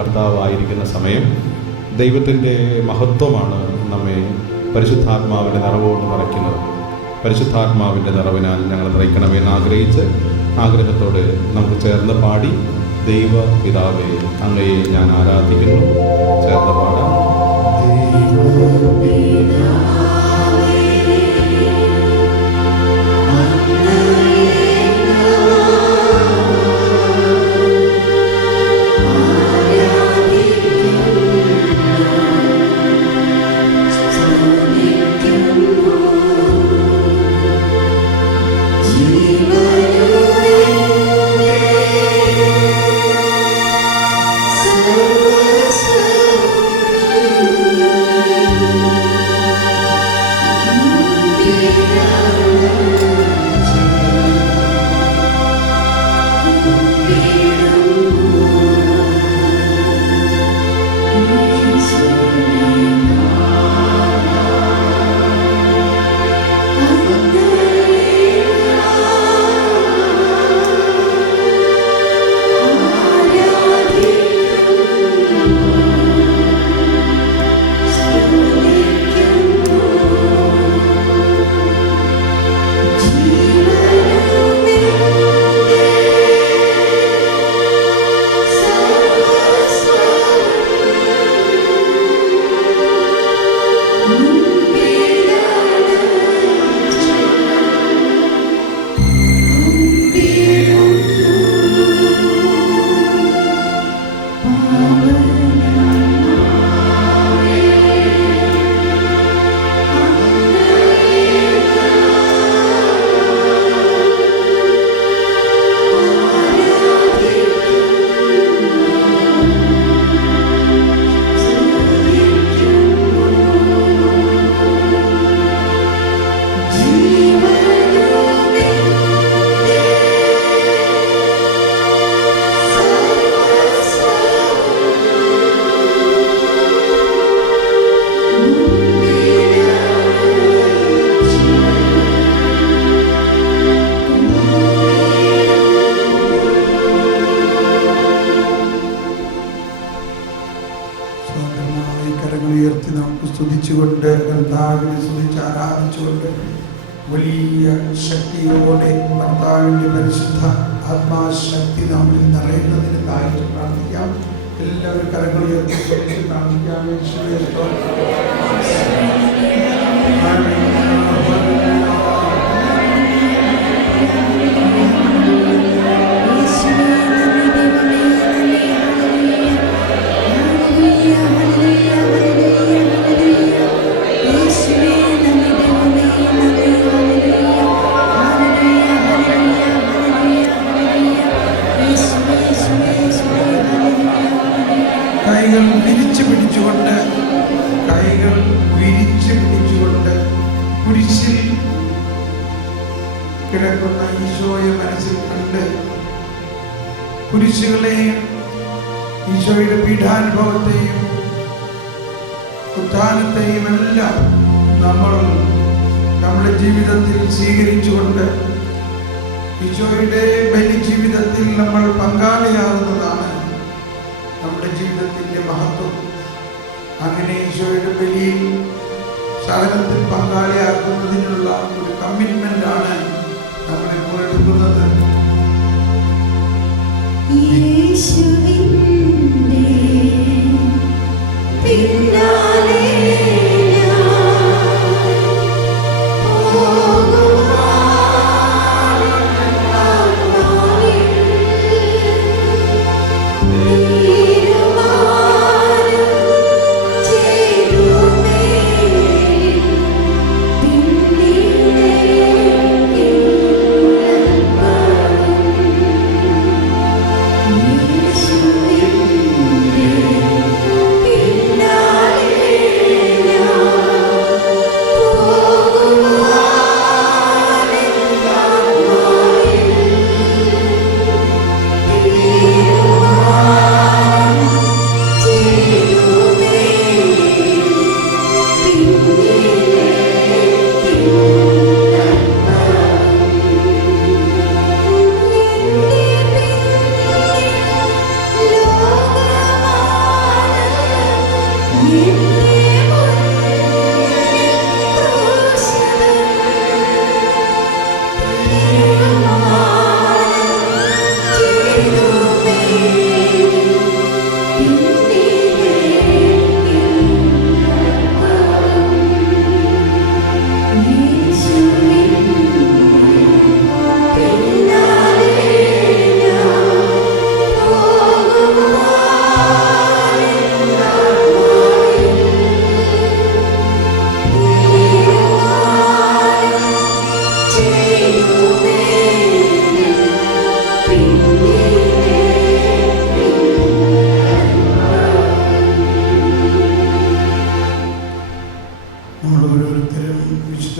കർത്താവായിരിക്കുന്ന സമയം ദൈവത്തിൻ്റെ മഹത്വമാണ് നമ്മെ പരിശുദ്ധാത്മാവിൻ്റെ നിറവുകൊണ്ട് നിറയ്ക്കുന്നത്. പരിശുദ്ധാത്മാവിൻ്റെ നിറവിനാൽ ഞങ്ങൾ നിറയ്ക്കണമെന്ന് ആഗ്രഹിച്ച് ആഗ്രഹത്തോടെ നമുക്ക് ചേർന്ന് പാടി ദൈവ പിതാവേ അങ്ങയെ ഞാൻ ആരാധിക്കുന്നു ചേർന്ന് പാടാം. സ്തുതിച്ചുകൊണ്ട് കർത്താവിനെ സ്തുതിച്ച് ആരാധിച്ചുകൊണ്ട് വലിയ ശക്തിയോടെ കർത്താവിൻ്റെ പരിശുദ്ധ ആത്മാശക്തി നമ്മിൽ നിറയുന്നതിന് താഴ്ത്തി പ്രാർത്ഥിക്കാം. എല്ലാവരും കരങ്ങൾ ഉയർത്തി സ്തുതിച്ച് പ്രാർത്ഥിക്കാം. കൈകൾ വിരിച്ചു പിടിച്ചുകൊണ്ട് കുരിശിൽ കിടക്കുന്ന ഈശോയെ മനസ്സിൽ കണ്ട് കുരിശുകളെയും ഈശോയുടെ പീഠാനുഭവത്തെയും ഉത്ഥാനത്തെയും എല്ലാം നമ്മൾ നമ്മുടെ ജീവിതത്തിൽ സ്വീകരിച്ചുകൊണ്ട് ഈശോയുടെ ബലി ജീവിതത്തിൽ നമ്മൾ പങ്കാളിയാകുന്നതാണ് നമ്മുടെ ജീവിതത്തിൻ്റെ മഹത്വം. അങ്ങനെ ഈശോയുടെ ബലിയിൽ സഹനത്തിൽ പങ്കാളിയാക്കുന്നതിനുള്ള ഒരു കമ്മിറ്റ്മെന്റാണ് നമ്മളിപ്പോൾ എടുക്കുന്നത്. യേശുവിൻ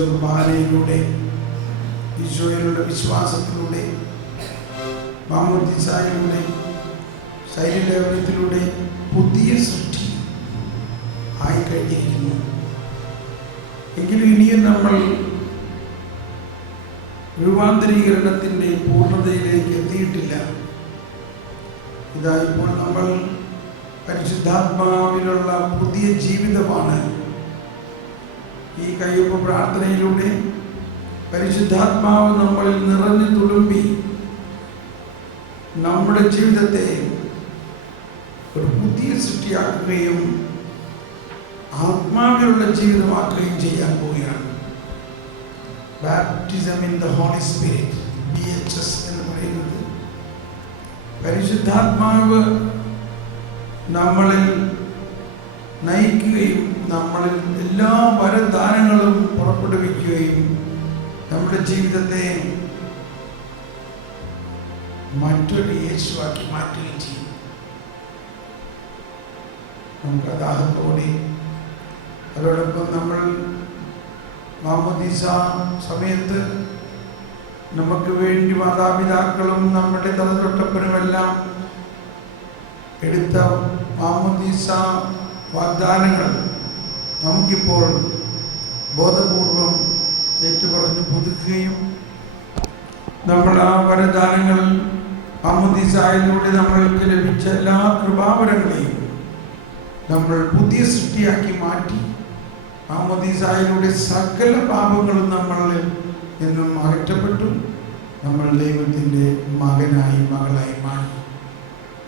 കുർബാനയിലൂടെ ഈശോയിലുള്ള വിശ്വാസത്തിലൂടെ മാമോദീസായിലൂടെ ശരീരലേപനത്തിലൂടെ പുതിയ സൃഷ്ടി ആയിക്കഴിഞ്ഞിരിക്കുന്നു. എങ്കിലും ഇനിയും നമ്മൾ രൂപാന്തരീകരണത്തിൻ്റെ പൂർണ്ണതയിലേക്ക് എത്തിയിട്ടില്ല. ഇതാ ഇപ്പോൾ നമ്മൾ പരിശുദ്ധാത്മാവിലുള്ള പുതിയ ജീവിതമാണ് ഈ കയ്യൊപ്പ് പ്രാർത്ഥനയിലൂടെ പരിശുദ്ധാത്മാവ് നമ്മളിൽ നിറഞ്ഞു തുളുമ്പി നമ്മുടെ ജീവിതത്തെ ഒരു പുതിയ സൃഷ്ടിയാക്കുകയും ആത്മാവിലുള്ള ജീവിതമാക്കുകയും ചെയ്യാൻ പോവുകയാണ്. Baptism in the holy spirit, BHS എന്ന് പറയുന്നത് പരിശുദ്ധാത്മാവ് നമ്മളിൽ നയിക്കുകയും നമ്മളിൽ എല്ലാ വരദാനങ്ങളും പുറപ്പെടുവിക്കുകയും നമ്മുടെ ജീവിതത്തെ മറ്റൊരു യേശുവാക്കി മാറ്റുകയും ചെയ്യും. നമുക്ക് ദാഹത്തോടെ അതോടൊപ്പം നമ്മൾ മാമോദീസ സമയത്ത് നമുക്ക് വേണ്ടി മാതാപിതാക്കളും നമ്മുടെ തലതൊട്ടപ്പനുമെല്ലാം എടുത്ത മാമോദീസ വാഗ്ദാനങ്ങൾ നമുക്കിപ്പോൾ ബോധപൂർവം ഏറ്റുപറഞ്ഞ് പുതുക്കുകയും നമ്മൾ ആ വരദാനങ്ങൾ മാമോദീസായിലൂടെ നമ്മൾക്ക് ലഭിച്ച എല്ലാ കൃപാവരങ്ങളെയും നമ്മൾ പുതിയ സൃഷ്ടിയാക്കി മാറ്റി മാമോദീസായിലൂടെ സകല പാപങ്ങളും നമ്മളിൽ നിന്നും അകറ്റപ്പെട്ടു. നമ്മൾ ദൈവത്തിൻ്റെ മകനായി മകളായി മാറി.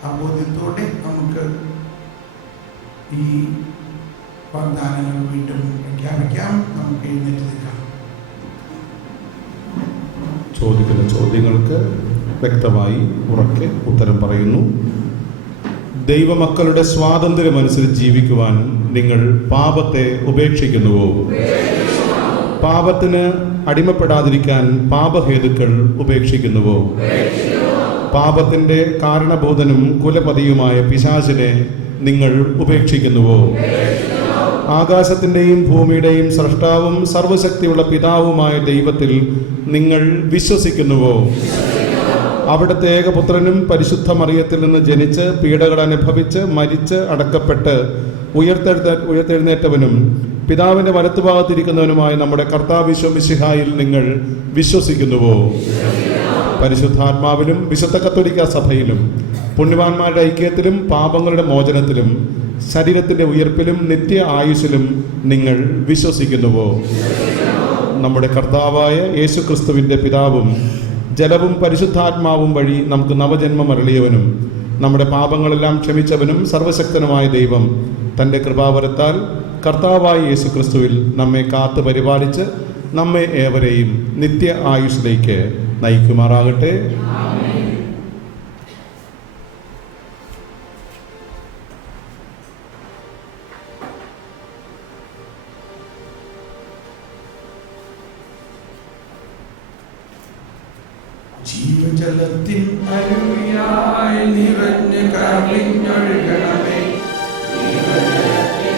ആ ബോധ്യത്തോടെ നമുക്ക് ഈ വാഗ്ദാനങ്ങൾ വീണ്ടും പ്രഖ്യാപിക്കാം. നമുക്ക് എഴുന്നേറ്റ് നിൽക്കാം. ചോദിക്കുന്ന ചോദ്യങ്ങൾക്ക് വ്യക്തമായി ഉറക്കെ ഉത്തരം പറയുന്നു. ദൈവമക്കളുടെ സ്വാതന്ത്ര്യമനുസരിച്ച് ജീവിക്കുവാൻ നിങ്ങൾ പാപത്തെ ഉപേക്ഷിക്കുന്നുവോ? പാപത്തിന് അടിമപ്പെടാതിരിക്കാൻ പാപഹേതുക്കൾ ഉപേക്ഷിക്കുന്നുവോ? പാപത്തിൻ്റെ കാരണഭൂതനും കുലപതിയുമായ പിശാചിനെ നിങ്ങൾ ഉപേക്ഷിക്കുന്നുവോ? ആകാശത്തിൻ്റെയും ഭൂമിയുടെയും സ്രഷ്ടാവും സർവശക്തിയുള്ള പിതാവുമായ ദൈവത്തിൽ നിങ്ങൾ വിശ്വസിക്കുന്നുവോ? അവിടുത്തെ ഏകപുത്രനും പരിശുദ്ധ മറിയത്തിൽ നിന്ന് ജനിച്ച് പീഡകൾ അനുഭവിച്ച് മരിച്ച് അടക്കപ്പെട്ട് ഉയർത്തെഴുന്നേറ്റവനും പിതാവിൻ്റെ വലത്തുഭാഗത്തിരിക്കുന്നവനുമായ നമ്മുടെ കർത്താവ് ഈശോ മിശിഹായിൽ നിങ്ങൾ വിശ്വസിക്കുന്നുവോ? പരിശുദ്ധാത്മാവിലും വിശുദ്ധ കത്തോലിക്ക സഭയിലും പുണ്യവാന്മാരുടെ ഐക്യത്തിലും പാപങ്ങളുടെ മോചനത്തിലും ശരീരത്തിൻ്റെ ഉയർപ്പിലും നിത്യ ആയുസ്സിലും നിങ്ങൾ വിശ്വസിക്കുന്നുവോ? നമ്മുടെ കർത്താവായ യേശു ക്രിസ്തുവിൻ്റെ പിതാവും ജലവും പരിശുദ്ധാത്മാവും വഴി നമുക്ക് നവജന്മം അരുളിയവനും നമ്മുടെ പാപങ്ങളെല്ലാം ക്ഷമിച്ചവനും സർവശക്തനുമായ ദൈവം തൻ്റെ കൃപാവരത്താൽ കർത്താവായ യേശു ക്രിസ്തുവിൽ നമ്മെ കാത്തു പരിപാലിച്ച് നമ്മെ ഏവരെയും നിത്യ ആയുസ്സിലേക്ക് നയിക്കുമാറാകട്ടെ. ജീവജലത്തിൻ അരുവിയായി നിറഞ്ഞ് കവിഞ്ഞൊഴുകണമേ. ജീവജലത്തിൻ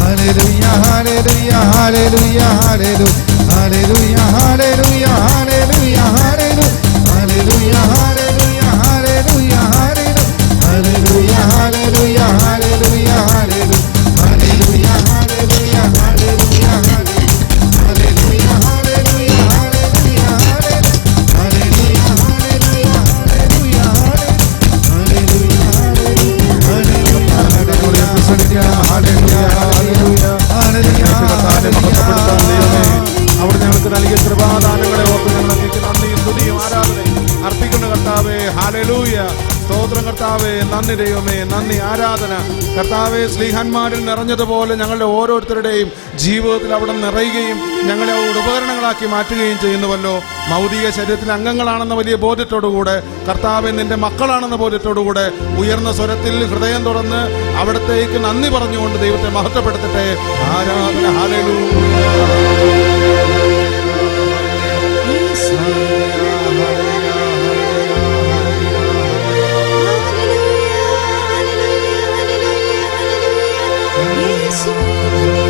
hallelujah, hallelujah, hallelujah, hallelujah, hallelujah, hallelujah, hallelujah, hallelujah, hallelujah, hallelujah, hallelujah, hallelujah, hallelujah, hallelujah, hallelujah, hallelujah, hallelujah, hallelujah, അവിടെ ഞങ്ങൾക്ക് നൽകിയ കൃപാദാനങ്ങളെ ഓർത്ത് ഞങ്ങൾ അങ്ങേക്ക് നന്ദിയും സ്തുതിയും ആരാധനയും അർപ്പിക്കുന്ന കർത്താവേ. ഹല്ലേലൂയ. സ്തോത്രം കർത്താവേ. നന്ദി ദൈവമേ, നന്ദി, ആരാധന കർത്താവേ. സ്ലീഹന്മാരിൽ നിറഞ്ഞതുപോലെ ഞങ്ങളുടെ ഓരോരുത്തരുടെയും ജീവിതത്തിൽ അവിടെ നിറയുകയും ഞങ്ങളെ ഉപകരണങ്ങളാക്കി മാറ്റുകയും ചെയ്യുന്നുവല്ലോ. ഭൗതിക ശരീരത്തിലെ അംഗങ്ങളാണെന്ന വലിയ ബോധ്യത്തോടുകൂടെ കർത്താവെ നിന്റെ മക്കളാണെന്ന ബോധ്യത്തോടുകൂടെ ഉയർന്ന സ്വരത്തിൽ ഹൃദയം തുറന്ന് അവിടത്തേക്ക് നന്ദി പറഞ്ഞുകൊണ്ട് ദൈവത്തെ മഹത്വപ്പെടുത്തട്ടെ. ആരാധന. ഹല്ലേലൂയ. Yes,